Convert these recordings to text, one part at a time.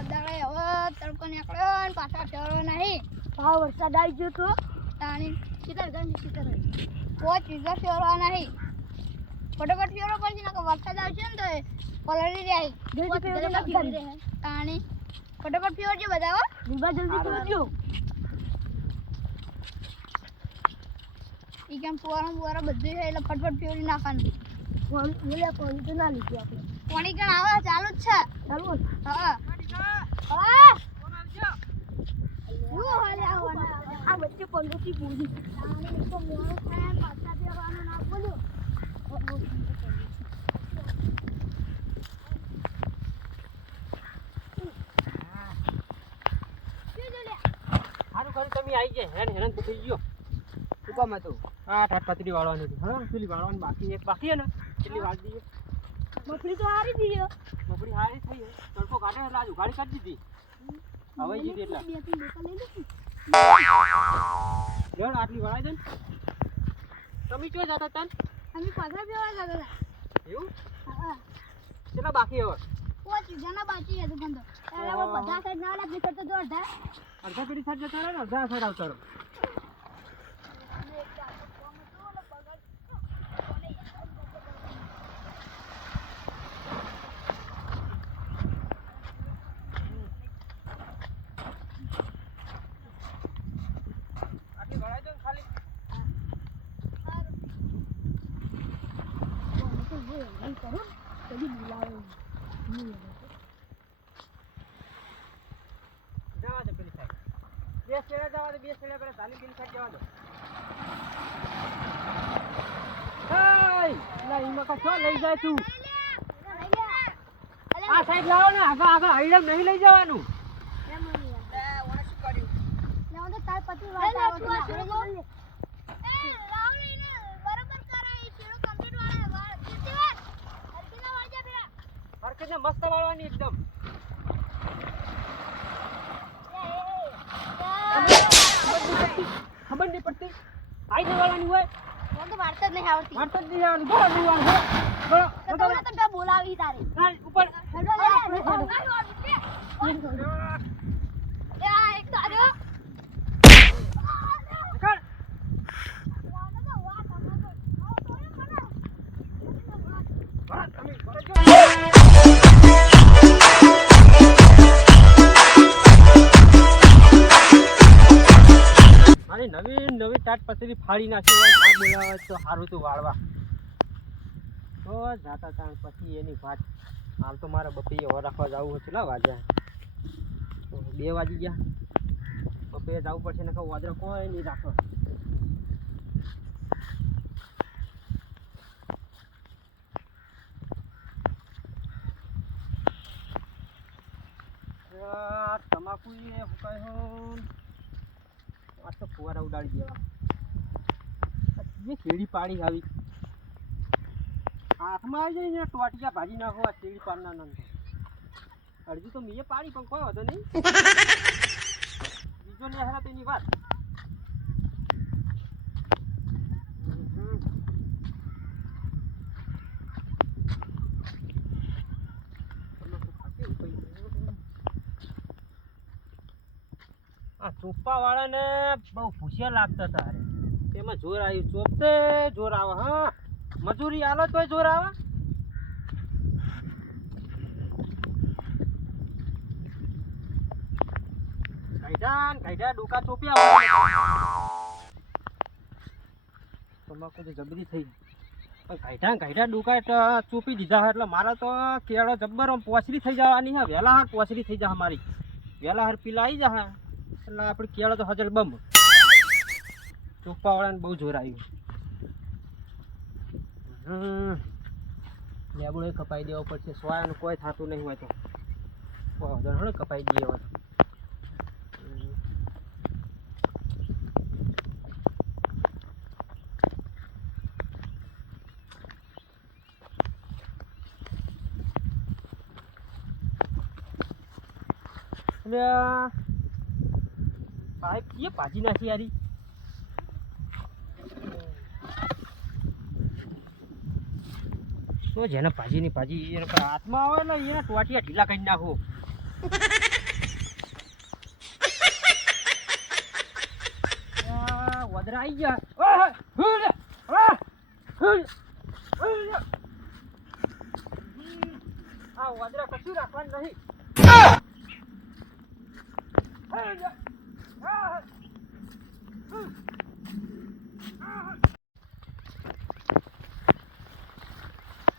વધારે હવે તડકો નીકળ્યો ને પાછા ફેરવા નહીં. ભાવ વરસાદ આવી ગયો તો તાણી કોઈ ચીજો ફેરવા નહીં. ફટાફટ ફેરવો પડશે ને વરસાદ આવશે ને તો પલળી જાય. તાણી ફટાફટ ફેરવજો બધા હો. દીવા જલ્દી ફેરવજો. ઈ કેમ ફુવારા બધું છે એટલે ફટફટ ફેરવી નાખવાનું. પાણી તો ના લીધું આપણે. પાણી કણ આવે ચાલુ જ છે. ચાલો હા હા આ વચ્ચે પંડોથી બોલી તો મોડું થાય પાછા દેવાનું ના બોલ્યો. સારું કર્યું તમે આવી જાય હેરાન તો થઈ ગયો. શું કામ હતું? આ પતરી વાળવાની હતી. હા પેલી વાળવાની બાકી એક બાકી ને એટલી વાળ દઈએ. મફળી તો હારી દીયો. મફળી હારી થઈ તડકો કાઢે એટલે આજ ઉઘાડી કાઢી દીધી. હવે જીતી એટલા લેણ આટલી વળાઈ દે. તમે ક્યાં જતા હતા? અમે પાછા ફેરવા જતા હતા. એવું? હા કેટલા બાકી હવે? કોઈ ચીજોના બાકી હતું પણ તો બધા સાઈડ ના લાગે તો જો અડધા પેલી સાઈડ જતા રહે ને અડધા સાઈડ આવતા રહો. જવા દે પેલી સાઈડ. બે શેડા જવા દે. બે શેડા પેલા ધાની પેલી સાઈડ જવા દે. ના એમાં કશો લઈ જાય તું. આ સાઈડ લાવો ને. આગળ હૈડમ નહીં લઈ જવાનું. તાર પતિ વાત હરકતને મસ્ત વાળવાની એકદમ. ખબર નહીં પડતી. આઈ જવાની હોય તો વાર્તા જ નહીં આવડતી. વાર્તા જ નહીં આવવાની. બોલો નહીં વાળો. બોલો તો બોલાવી તારે ઉપર એક તારો નવી ટાટ પતરી ફાડી નાખી હોય. આ બોલાવે તો સારું તું વાળવા તો જાતા તાણ પછી એની વાત. હાલ તો મારે બપીએ હો રાખવા જવું હતું. લા વાગ્યા તો 2 વાગી ગયા. બપીએ જવું પડશે ને કહું વાદરા કોઈ નહીં રાખો. તમાકુ એ ફૂકાય હો. આ તો ફુવારા ઉડાડી દેવા. જે કેળી પાડી આવી હાથમાં આવી જાય ને ટોટિયા ભાજી નાખો. આ કેળી પાડના નંદ અડધી તો મીએ પાડી પણ કોઈ વાંધો નહીં. બીજો ને હરા તેની વાત. આ ચોપ્પા વાળાને બહુ ભૂસ્યા લાગતા હતા. અરે તેમાં જોર આવ્યું. ચોપતે જોર આવે. હા મજૂરી આલો તોય જોર આવે. ગાઈડા ડોકા ચોપ્યા તમાકુ તો જબરી થઈ. પણ ગાઈડા ડોકા ચોપી દીધા એટલે મારે તો કેળો જબ્બર પોસરી થઈ જવાની હે. વહેલા હાર પોસરી થઈ જાય મારી. વહેલા હાર પીલા આવી જાય એટલે આપણે કેળો તો હજલ બમ. ચોપ્પા વાળાને બહુ જોર આવ્યું. લેબડો કપાઈ દેવો પડશે. સોયાનું કોઈ થતું નહીં હોય તો કોઈ કપાઈ દઈએ હોય. પાઇપ કે ભાજી નાખી યારી. તો જેને ભાજીની ભાજી એને હાથમાં આવે ને એને ટોટિયા ઢીલા કરી નાખો. વદરા આઈ ગયા. ઓય, હુલ, આ, હુલ, હુલ. આ વદરા કશું રાખવાનું નહીં. હુલ, આ, હુલ.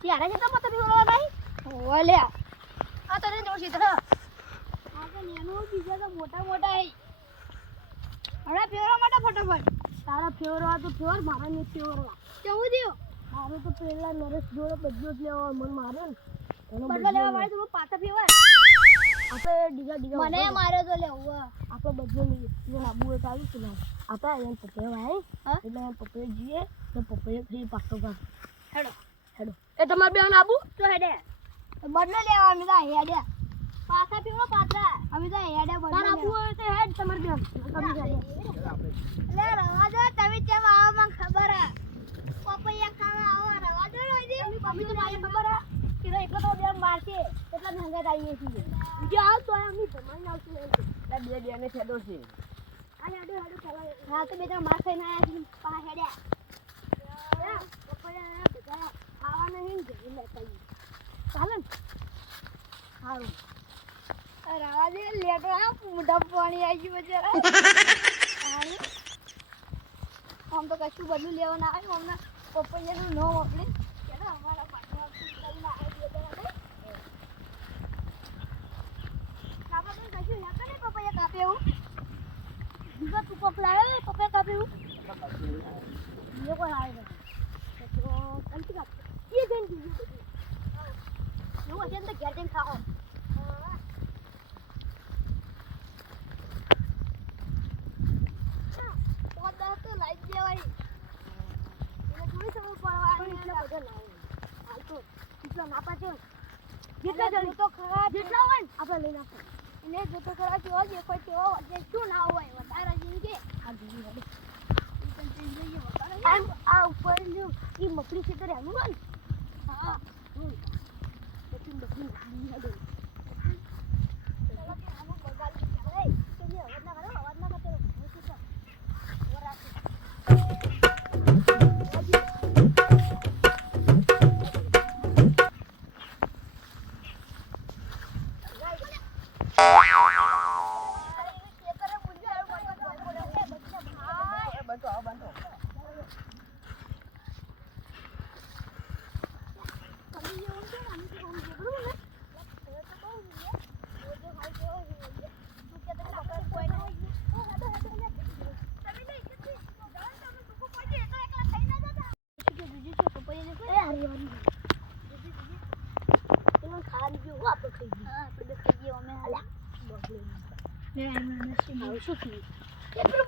ત્યારે છે તો પતો પીવડવા નહીં ઓલે આ તો રે દોશી તો આ તો નેનો બીજા તો મોટા મોટા હે અરે પીવડવા માટે ફટાફટ તારા ફેવરવા તો ફેવર મારા ને ફેવરવા કેવું થયો મારે તો પેલા નરેશ જોડે બદલો જ લેવા મન મારે ને એનો બદલો લેવા વાળે તો પાછા પીવર આપણે ડીગા ડીગા મને માર્યો તો લેવું આપણે બદલો લઈએ જો લાબુ એક આવ્યું છે ને આપણે એને પપ્પે વાય હા એટલે એને પપ્પે જીએ તો પપ્પે થઈ પાછો ભાગ હેડો હેડો એ તમારે બેન આબુ તો હેડે બદલો લેવા અમે તો હેડે પાછા પીવો પાછા અમે તો હેડે બદલો તાર આબુ હોય તો હેડ તમારે બેન તમે હેડે લે રવા દો તમે કેમ આવો મને ખબર હે પપૈયા ખાવા આવો રવા દો રોજી અમે તો મારી ખબર હે કિલો એકલો તો બેન મારશે એટલા મહેંગા આવીએ છીએ જે આવ તો અમે જમાઈને આવશું એમ બે બેને છેડો છે. અરે હેડો હેડો ચાલો હા તો બે ત્રણ માર ખાઈને આયા છીએ પા હેડ્યા પપૈયા બધા ખાવા નહીં જઈ લેતા ચાલે સારું રવા દે લેટો આ મોઢા પાણી આવી ગયું બચારા આમ તો કશું બધું લેવા ના આવ્યું હમણાં પપૈયાનું નો આપણે ચાલો અમારા પાછળ લઈને આવ્યા બે આપણે કશું લેતા નહીં પપૈયા કાપે એવું બીજા તું પપલાવે પપૈયા કાપે એવું એ કોઈ આવે તો કંઈ કાપે એ જઈને બીજું એવું હશે ને તો ઘેર જઈને ખાઓ તો લાઈટ દેવાય એને થોડી સમય પડવાની એટલા બધા ના હોય હાલ તો એટલા ના પાછો જેટલા જણ તો ખરા જેટલા હોય ને આપણે લઈને આપો એને જોતો ખરા કેવો જે કોઈ તેવો જે શું ના હોય વધારે જિંદગી આ જીવી આમ આ ઉપર લ્યો ઈ મકડી છે તો રહેવું હોય ને હા પછી મકડી ખાલી ના દે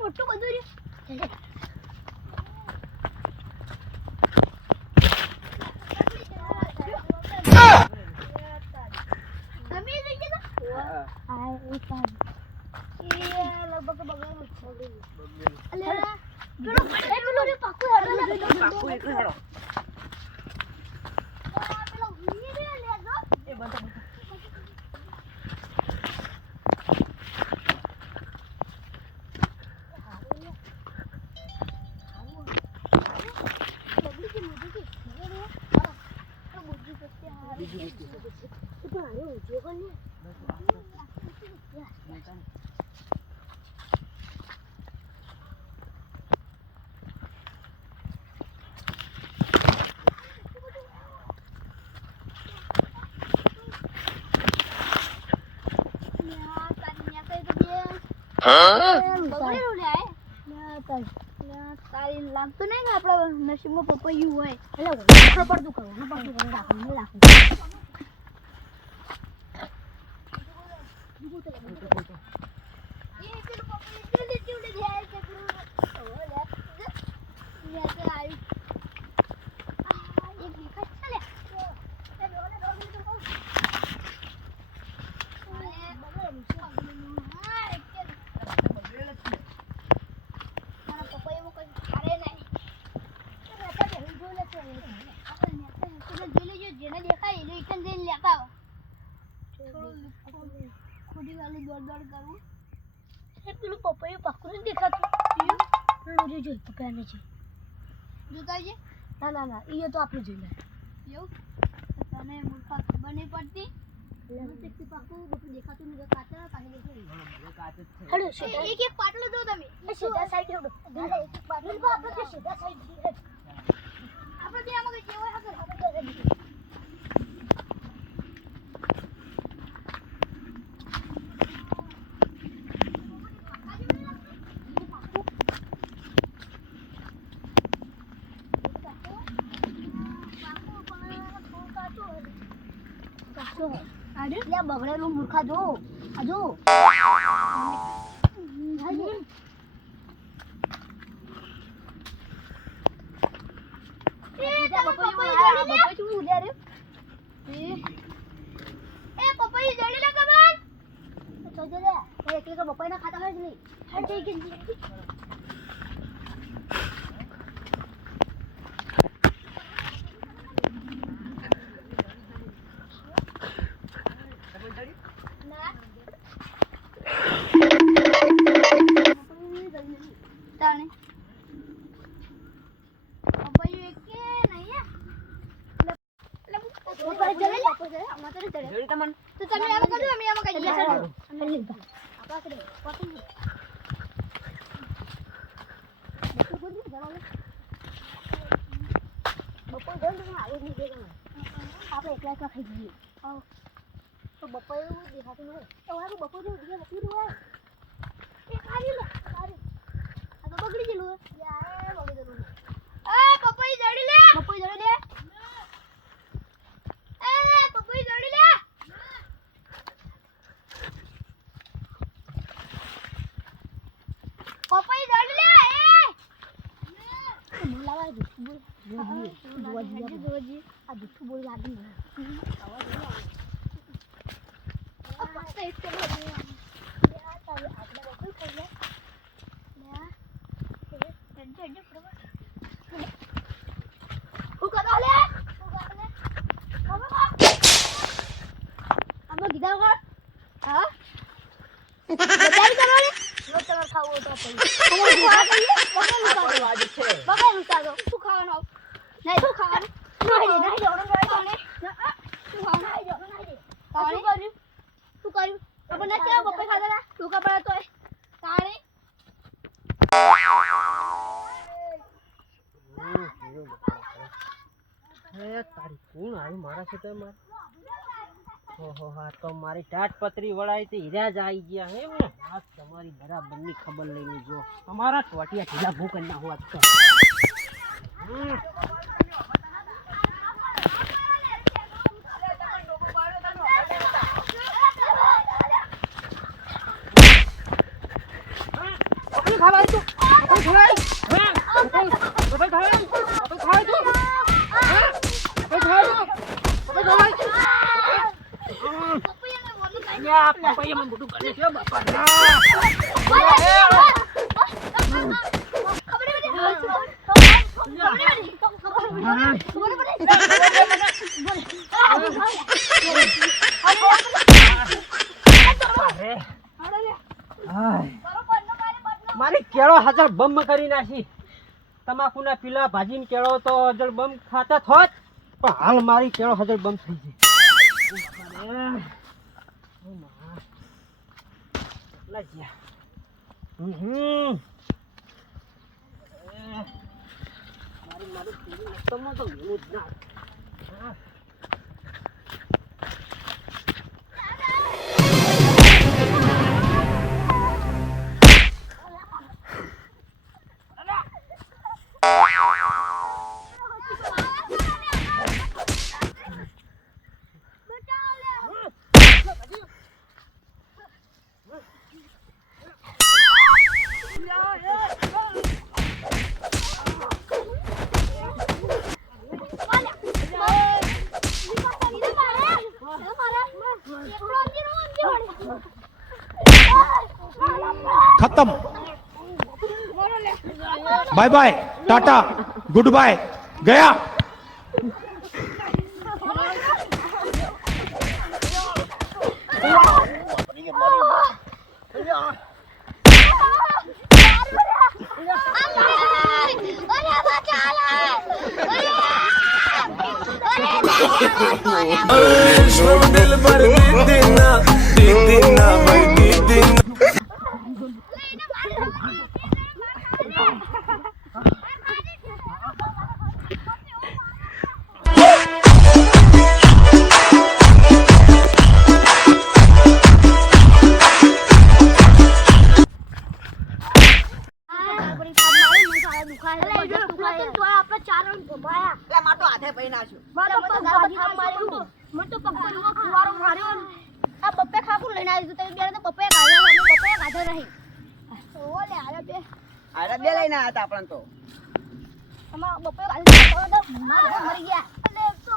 મોટું બધું રહ્યું તમે લઈ ગયા આ એક કામ લગભગ બગાડો અલે પેલો રે પાકું હેડો પાકું એક હેડો. પેલો ઉની રે લેજો એ બંધો તો આયો ઉજો કોને તારી લાગતું નહીં ને આપણા નસીબમાં પપૈયું હોય એટલે પડતું કરવાનું રાખવાનું રાખવું એ પેલું પપૈયું ચૂડી ચૂડી જાય છે એક વિખત ચાલે જેને દેખાય એને એક જઈને લેતા આવો ખાલી દોડ કરું એ પેલું પપૈયું પાકું નથી દેખાતું પેલું જે જોઈ પપૈયાને છે જોતા છે ના એ તો આપણે જોઈ લે એવું તને મૂર્ખા ખબર નહીં પડતી પાકું બધું દેખાતું નથી કાચા કાઢી દેખાય હેડો એક એક પાટલો દો તમે એ સીધા સાઈડ હેડો એક એક બાજુ આપણે કે સીધા સાઈડ આપણે બે આમાં કઈ હોય આગળ બગડેલું મૂર્ખા જો આ જો બપાઈ ના ખાતા હોય જ નહીં આપણે એકલા ખાઈ જઈએ તો બપોર એવું દેખાતું નહીં તો હવે બપોર જેવું બપોર હોય એ ખાલી લે ખાલી આ તો બગડી ગયેલું યાર બગડી ગયેલું એ પપઈ જડી લે પપઈ જડી લે એ પપઈ જડી લે પપઈ જડી લે એ બોલાવા જુઠ્ઠું બોલ જોજી આ જુઠ્ઠું બોલ લાગી ને આવા જોઈ આ પાછા એક તો યાર તારે આપણે બપોર ખાઈ લે યાર ટેન્શન બરાબર હું કરા લે આમાં કીધા વગર હા બજારી કરવાની લો તમારે ખાવું હોય તો બગા ઉતારો શું ખાવાનું નહીં શું ખાવાનું નહીં જવાનું શું કર્યું આપણે ના કેવા બપોર ખાતા હતા ટૂંકા પડે તોય તાણી તારી કોણ આવી મારા સાથે ઓહો હા તો મારી ટાટ પતરી વળાઈ તે હીરા જ આવી ગયા હે ને આ તમારી બરાબરની ખબર લઈ લેજો તમારા ટોટિયા ઢીલા ભૂખ ના હોત તો મારી કેળો હાજર બમ કરી નાખી તમાકુના પીલા ભાજીને કેળો તો હાજર બમ ખાતા થોત પણ હાલ મારી કેળો હાજર બમ થઈ ગઈ खत्म bye bye tata goodbye गया આ બપ્પે ખાકું લઈને આવી તમે બે તો પપ્પે ગાધો પપ્પે ગાધો નહીં ઓલે આરે બે આરા બે લઈને આયા હતા આપણને તો અમાર બપ્પે ગાધો તો મરી ગયા અલે તો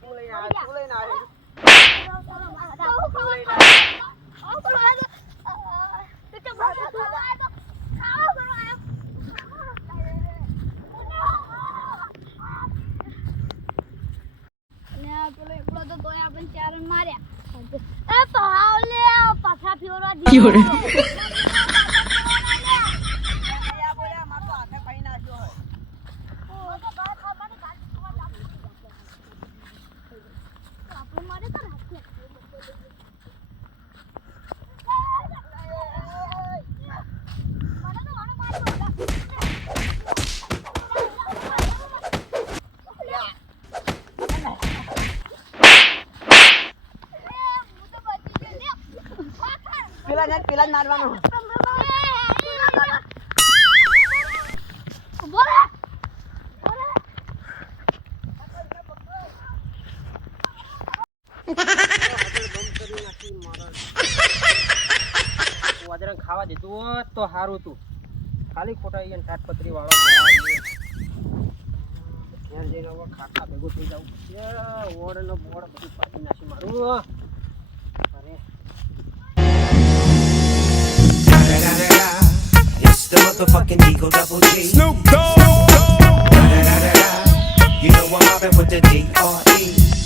તું લઈને આયા બોલ્યા માર તો હાથે ખાઈ નાખ્યો હોય પેલા જ મારવાનો વાજરાને ખાવા દીધું હોત તો સારું હતું ખાલી ખોટા અહીંયા ટાટપત્રી વાળો બોલાવી ઘેર જઈને હવે ખાખા ભેગું થઈ જવું પડશે ઓળનો બોળ બધું પાડી નાખી મારું અરે It's the motherfucking Eagle Double G. Snoop Dogg. You know I'm mobbing with the D.R.E.